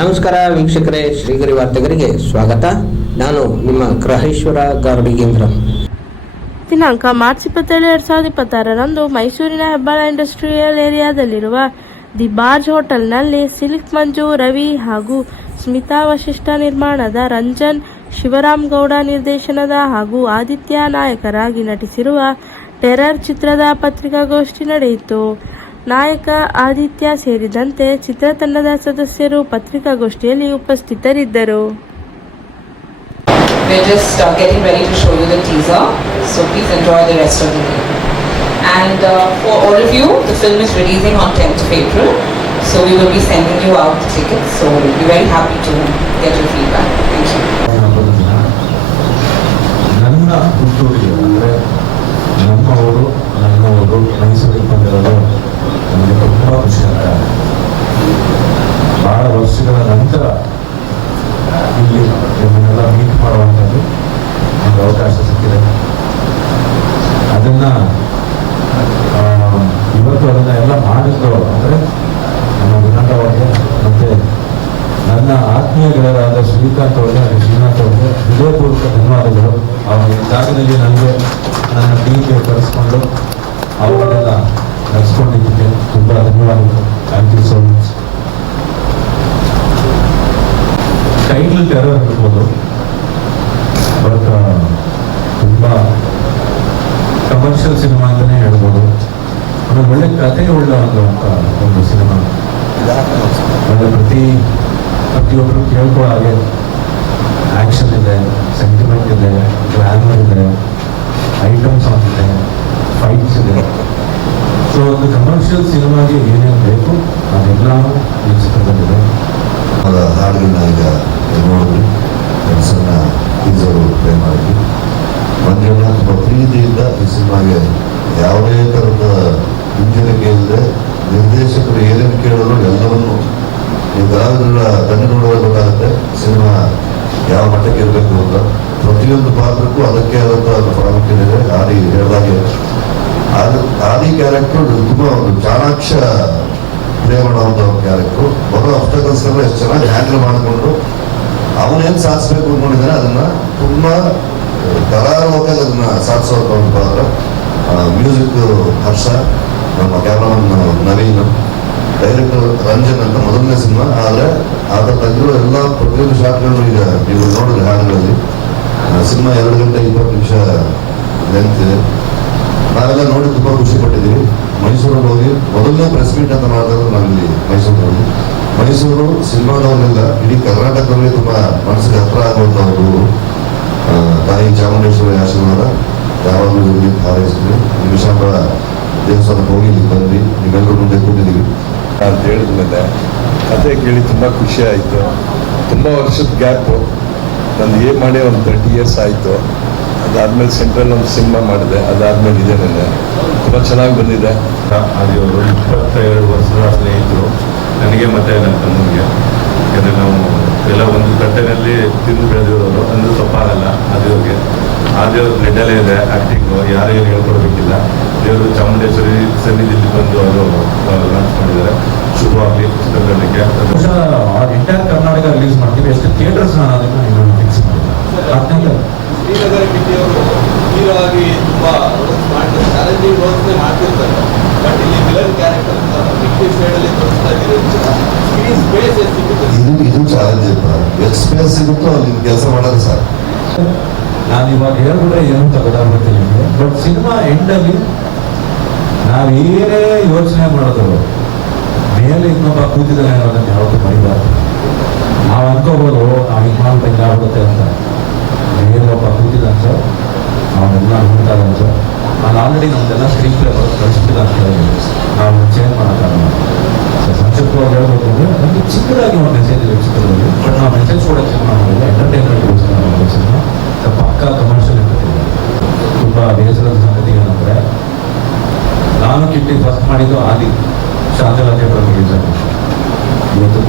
ನಮಸ್ಕಾರ ವೀಕ್ಷಕರೇ, ಶ್ರೀಗರಿ ವಾರ್ತೆಗರಿಗೆ ಸ್ವಾಗತ. ನಾನು ನಿಮ್ಮ ಗ್ರಹೇಶ್ವರ ಗಾರ್ಡಿಗೇಂದ್ರ. ದಿನಾಂಕ ಮಾರ್ಚ್ 27, 2026ರಂದು ಮೈಸೂರಿನ ಹೆಬ್ಬಾಳ ಇಂಡಸ್ಟ್ರಿಯಲ್ ಏರಿಯಾದಲ್ಲಿರುವ ದಿ ಬಾರ್ಜ್ ಹೋಟೆಲ್ನಲ್ಲಿ ಸಿಲ್ಕ್ ಮಂಜು, ರವಿ ಹಾಗೂ ಸ್ಮಿತಾ ವಶಿಷ್ಠ ನಿರ್ಮಾಣದ ರಂಜನ್ ಶಿವರಾಮ್ ಗೌಡ ನಿರ್ದೇಶನದ ಹಾಗೂ ಆದಿತ್ಯ ನಾಯಕರಾಗಿ ನಟಿಸಿರುವ ಟೆರರ್ ಚಿತ್ರದ ಪತ್ರಿಕಾಗೋಷ್ಠಿ ನಡೆಯಿತು. ನಾಯಕ ಆದಿತ್ಯ ಸೇರಿದಂತೆ ಚಿತ್ರತಂಡದ ಸದಸ್ಯರು ಪತ್ರಿಕಾಗೋಷ್ಠಿಯಲ್ಲಿ ಉಪಸ್ಥಿತರಿದ್ದರು. We're just getting ready to show you the teaser, so please enjoy the rest of the day. And for all of you, the film is releasing on 10th of April, so we will be sending you out the tickets, so we'll be very happy to get your feedback. Thank you. ನನ್ನ ಹುಟ್ಟೂರಿಗೆ ಅಂದರೆ ನಮ್ಮವರು ಮೈಸೂರಿಗೆ ಬಂದಿರೋದು ನನಗೆ ತುಂಬ ಖುಷಿ ಆಗ್ತಾ ಇದೆ. ಬಹಳ ವರ್ಷಗಳ ನಂತರ ಇಲ್ಲಿ ನಿಮ್ಮನ್ನೆಲ್ಲ ಮೀಟ್ ಮಾಡುವಂಥದ್ದು ಒಂದು ಅವಕಾಶ ಸಿಕ್ಕಿದೆ. ಅದನ್ನು ಇವತ್ತು ಅದನ್ನು ಎಲ್ಲ ಮಾಡಿದ್ರು ಅಂದರೆ ನಮ್ಮ ವಿನೋದ್ ಅವ್ರಿಗೆ ಮತ್ತು ನನ್ನ ಆತ್ಮೀಯ ಗೆಳೆಯರಾದ ಶ್ರೀಕಾಂತ್ ಅವ್ರಿಗೆ ಶ್ರೀನಾಥ್ ಅವ್ರಿಗೆ ಹೃದಯಪೂರ್ವಕ ಧನ್ಯವಾದಗಳು. ಅವರು ಈ ಜಾಗದಲ್ಲಿ ನನಗೆ ನನ್ನ ಟೀಮ್ಗೆ ಕರೆಸ್ಕೊಂಡು ಅವರನ್ನೆಲ್ಲ ನಡೆಸ್ಕೊಂಡಿದ್ದಕ್ಕೆ ತುಂಬ ಧನ್ಯವಾದಗಳು. Thank you so much. Title terror ಇರ್ಬೋದು, ಬಟ್ ತುಂಬ ಕಮರ್ಷಿಯಲ್ ಸಿನಿಮಾ ಅಂತಲೇ ಹೇಳ್ಬೋದು. ಆಮೇಲೆ ಒಳ್ಳೆ ಕಥೆ ಒಂದು ಸಿನಿಮಾ, ಒಳ್ಳೆ ಪ್ರತಿಯೊಬ್ಬರು ಕೇಳ್ಕೊಳ್ಳೋ ಹಾಗೆ ಆ್ಯಕ್ಷನ್ ಇದೆ, ಸೆಂಟಿಮೆಂಟ್ ಇದೆ, ಗ್ಲಾಮರ್ ಇದೆ, ಐಟಮ್ ಸಾಂಗ್ ಇದೆ, ಫೈಟ್ಸ್ ಇದೆ. ಸೊ ಒಂದು ಕಮರ್ಷಿಯಲ್ ಸಿನಿಮಾಗೆ ಏನೇನು ಬೇಕು ಅದೆಲ್ಲವೂ ಈ ಚಿತ್ರದಲ್ಲಿದೆ. ಅದರ ಹಾಡುಗಳನ್ನ ಈಗ ನೋಡಿದ್ವಿ, ಸಣ್ಣ ಟೀಸರು ಪ್ಲೇ ಮಾಡಿದ್ವಿ. ಮಂಜಣ್ಣ ತುಂಬ ಪ್ರೀತಿಯಿಂದ ಈ ಸಿನಿಮಾಗೆ ಯಾವುದೇ ಥರದ ಹಿಂಜರಿಕೆ ಇಲ್ಲದೆ ನಿರ್ದೇಶಕರು ಏನೇನು ಕೇಳೋರು ಎಲ್ಲವನ್ನು ನೀವು ಕಲಾವಿದರ ಕಣ್ಣು ನೋಡುವಾಗ ಗೊತ್ತಾಗುತ್ತೆ ಸಿನಿಮಾ ಯಾವ ಮಟ್ಟಕ್ಕೆ ಇರಬೇಕು ಅಂತ. ಪ್ರತಿಯೊಂದು ಪಾತ್ರಕ್ಕೂ ಅದಕ್ಕೆ ಆದಂಥ ಪ್ರಾಮುಖ್ಯತೆ ಇದೆ. ಆದಿ ಹೇಳಿದಾಗೆ ಆದಿ ಕ್ಯಾರೆಕ್ಟರ್ ತುಂಬ ಒಂದು ಚಾಣಾಕ್ಷ ಪ್ಲೇ ಮಾಡುವಂಥ ಒಂದು ಕ್ಯಾರೆಕ್ಟ್ರು. ಬರೋ ಅಬ್ಸ್ಟಕಲ್ಸ್ನೆಲ್ಲ ಎಷ್ಟು ಚೆನ್ನಾಗಿ ಹ್ಯಾಂಡಲ್ ಮಾಡಿಕೊಂಡು ಅವನೇನು ಸಾಧಿಸ್ಬೇಕು ಅಂದ್ಕೊಂಡಿದ್ದಾನೆ ಅದನ್ನು ತುಂಬ ಕರಾರವಾಗಿ ಅದನ್ನು ಸಾಧಿಸುವಂಥ ಒಂದು ಪಾತ್ರ. ಮ್ಯೂಸಿಕ್ ಹರ್ಷ, ನಮ್ಮ ಕ್ಯಾಮ್ರಾಮನ್ ನವೀನ್, ಡೈರೆಕ್ಟರ್ ರಂಜನ್ ಅಂತ ಮೊದಲನೇ ಸಿನಿಮಾ. ಆದರೆ ಆತ ತೆಗೆದಿರೋ ಎಲ್ಲ ಪ್ರತಿಯೊಂದು ಶಾಟ್ಗಳು ಈಗ ನೀವು ನೋಡಿದ್ರೆ ಹಾಡುಗಳಲ್ಲಿ. ಸಿನಿಮಾ 2 ಗಂಟೆ 20 ನಿಮಿಷ ಲೆಂತ್ ಇದೆ. ನಾವೆಲ್ಲ ನೋಡಿ ತುಂಬ ಖುಷಿ ಪಟ್ಟಿದ್ದೀವಿ. ಮೈಸೂರಲ್ಲಿ ಹೋಗಿ ಮೊದಲನೇ ಪ್ರೆಸ್ ಮೀಟ್ ಅಂತ ಮಾಡಿದ್ರೆ ನಾವಿಲ್ಲಿ ಮೈಸೂರಲ್ಲಿ. ಮೈಸೂರು ಸಿನಿಮಾದವರೆಲ್ಲ ಇಡೀ ಕರ್ನಾಟಕದಲ್ಲಿ ತುಂಬ ಮನಸ್ಸಿಗೆ ಹತ್ರ ಆಗುವಂಥವ್ರು. ತಾಯಿ ಚಾಮುಂಡೇಶ್ವರಿ ಆಶೀರ್ವಾದ ಯಾವಾಗಲೂ ಇರಲಿ ಹಾರೈಸ್ತೀವಿ. ನಿಮಿಷಾಂಬರ ದೇವಸ್ಥಾನಕ್ಕೆ ಹೋಗಿ ಇಲ್ಲಿ ಬಂದ್ವಿ, ನೀವೆಲ್ಲರೂ ಮುಂದೆ ಕೂತಿದ್ದೀವಿ ಅಂತ ಹೇಳಿದ ಮೇಲೆ ಕತೆ ಕೇಳಿ ತುಂಬ ಖುಷಿ ಆಯಿತು. ತುಂಬ ವರ್ಷದ ಗ್ಯಾಪು, ನಾನು ಮಾಡಿ ಒಂದು 30 years ಆಯಿತು. ಅದಾದಮೇಲೆ ಸೆಂಟ್ರಲ್ ಒಂದು ಸಿನಿಮಾ ಮಾಡಿದೆ, ಅದಾದಮೇಲೆ ಇದೆ ನೆನ್ನೆ ತುಂಬ ಚೆನ್ನಾಗಿ ಬಂದಿದೆ. ಆದಿಯವರು 22 ವರ್ಷದ ಸ್ನೇಹಿತರು ನನಗೆ ಮತ್ತು ನನ್ನ ತಮ್ಮನಿಗೆ. ಯಾಕಂದರೆ ನಾವು ಎಲ್ಲ ಒಂದು ತಟ್ಟೆನಲ್ಲಿ ತಿಂದು ಬೆಳೆದಿರೋರು ಅಂದರೆ ತಪ್ಪಾಗಲ್ಲ. ಆದಿಯವ್ರ ನೆಡ್ಡಲ್ಲೇ ಇದೆ ಆ್ಯಕ್ಟಿಂಗು, ಯಾರು ಏನು ಹೇಳ್ಕೊಡ್ಬೇಕಿಲ್ಲ. ದೇವರು ಚಾಮುಂಡೇಶ್ವರಿ ಸನ್ನಿಧಿಯಲ್ಲಿ ಬಂದು ಅವರು ಲಾಂಚ್ ಮಾಡಿದ್ದಾರೆ. ಶುಭವಾಗಲಿ ಚಿತ್ರತಂಡಕ್ಕೆ. ಎಂಟೈರ್ ಕರ್ನಾಟಕ ರಿಲೀಸ್ ಮಾಡ್ತೀವಿ. ಎಷ್ಟು ಥಿಯೇಟರ್ಸ್ ನಾನು ಅದನ್ನು ಇನ್ನೊಂದು ಫಿಕ್ಸ್ ಮಾಡಿದ್ದೆ. ಶ್ರೀನಗರ ಕಿಟ್ಟಿಯವರು ಹೀರೋ ಆಗಿ ತುಂಬ ಮಾಡ್ತಾರೆ, ಚಾಲೆಂಜಿಂಗ್ ರೋಲ್ಸ್ನೇ ಮಾಡ್ತಿರ್ತಾರೆ. ಬಟ್ ಇಲ್ಲಿ ವಿಲನ್ ಕ್ಯಾರೆಕ್ಟರ್ ಫಿಕ್ಟಿವ್ ಸೈಡಲ್ಲಿ ತೋರಿಸ್ತಾ ಇದ್ದೀರಿ. ಸ್ಕ್ರೀನ್ ಸ್ಪೇಸ್ ಸಿಗುತ್ತೆ, ಇದು ಚಾಲೆಂಜ್ ಇಪ್ಪ. ಎಷ್ಟು ಸ್ಪೇಸ್ ಸಿಗುತ್ತೋ ಅಲ್ಲಿ ಕೆಲಸ ಮಾಡೋದು ಸರ್. ನಾನು ಇವಾಗ ಹೇಳ್ಬಿಟ್ರೆ ಏನು ಗೊತ್ತಾಗುತ್ತೆ ನಿಮಗೆ. ಬಟ್ ಸಿನಿಮಾ ಎಂಡಲ್ಲಿ ನಾವೇನೇ ಯೋಚನೆ ಮಾಡೋದು ಮೇಲೆ ಇನ್ನೊಬ್ಬ ಕೂತಿದ್ದಾನೆ ಅನ್ನೋದನ್ನು ಯಾವತ್ತೂ ಮರಿಬಾರ್ದು. ನಾವು ಅನ್ಕೋಬೋದು ನಾವು ಹಿಂಗೆ ಮಾಡ್ಬಿಟ್ಟು ಹಿಂಗೆ ಆಗುತ್ತೆ ಅಂತ. ಮೇಲೊಬ್ಬ ಕೂತಿದ್ದಾನೆ ಸರ್, ಅವನ್ನೆಲ್ಲ ನೋಡ್ತಾಯಿದ್ದಾನೆ ಸರ್. ನಾನು ಆಲ್ರೆಡಿ ನಮ್ದೆಲ್ಲ ಸ್ಕ್ರೀನ್ ಪ್ಲೇ ಕಳಿಸ್ಬಿಟ್ಟಿದ್ದ ಅಂತ ಹೇಳಿದ್ವಿ. ನಾವು ಚೇಂಜ್ ಮಾಡೋಕ್ಕಾಗಲ್ಲ. ಸಂಕ್ಷಿಪ್ತವಾಗಿ ಹೇಳ್ಬೇಕು ಅಂದರೆ ನಮಗೆ ಚಿಕ್ಕದಾಗಿ ಒಂದು ಮೆಸೇಜ್ ಇದೆ ಚಿತ್ರದಲ್ಲಿ. ಬಟ್ ನಾವು ಮೆಸೇಜ್ ಕೂಡ ಚೆಕ್ ಮಾಡೋದಿಲ್ಲ, ಎಂಟರ್ಟೈನ್ಮೆಂಟ್ಗೋಸ್ಕರ ಮಾಡೋ ಸಿನಿಮಾ. ಪಕ್ಕಾ ಕಮರ್ಷಿಯಲ್ ಇರ್ತದೆ. ತುಂಬ ಬೇಸರದ ಸಂಗತಿ ಏನಂದರೆ ನಾನು ಕಿಟ್ಟಿ ಫಸ್ಟ್ ಮಾಡಿದ್ದು ಆದಿ ಶಾಂತಲಾ ಥಿಯೇಟರ್ ರಿಲೀಸ್ ಆಗಿ. ಇವತ್ತು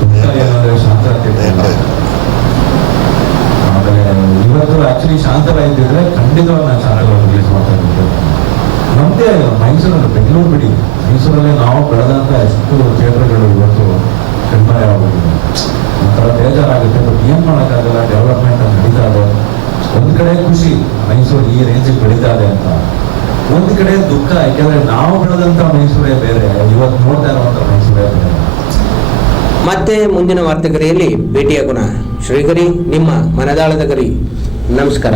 ಬೇಜಾರಾಗುತ್ತೆ. ಬಟ್ ಏನು ಮಾಡೋಕ್ಕಾಗಲ್ಲ, ಡೆವಲಪ್ಮೆಂಟ್ ನಡೀತಾ ಇದೆ. ಒಂದು ಕಡೆ ಖುಷಿ ಮೈಸೂರು ಈ ರೇಂಜಿಗೆ ಬೆಳೀತಾ ಇದೆ ಅಂತ, ಒಂದು ಕಡೆ ದುಃಖ, ಯಾಕೆಂದ್ರೆ ನಾವು ಬೆಳೆದಂಥ ಮೈಸೂರೇ ಬೇರೆ, ಇವತ್ತು ನೋಡ್ತಾ ಇರುವಂಥ ಮೈಸೂರೇ ಬೇರೆ. ಮತ್ತೆ ಮುಂದಿನ ವಾರ್ತೆಗರಿಯಲ್ಲಿ ಭೇಟಿಯಾಗೋಣ. ಶ್ರೀಗರಿ ನಿಮ್ಮ ಮನದಾಳದ ಗರಿ. ನಮಸ್ಕಾರ.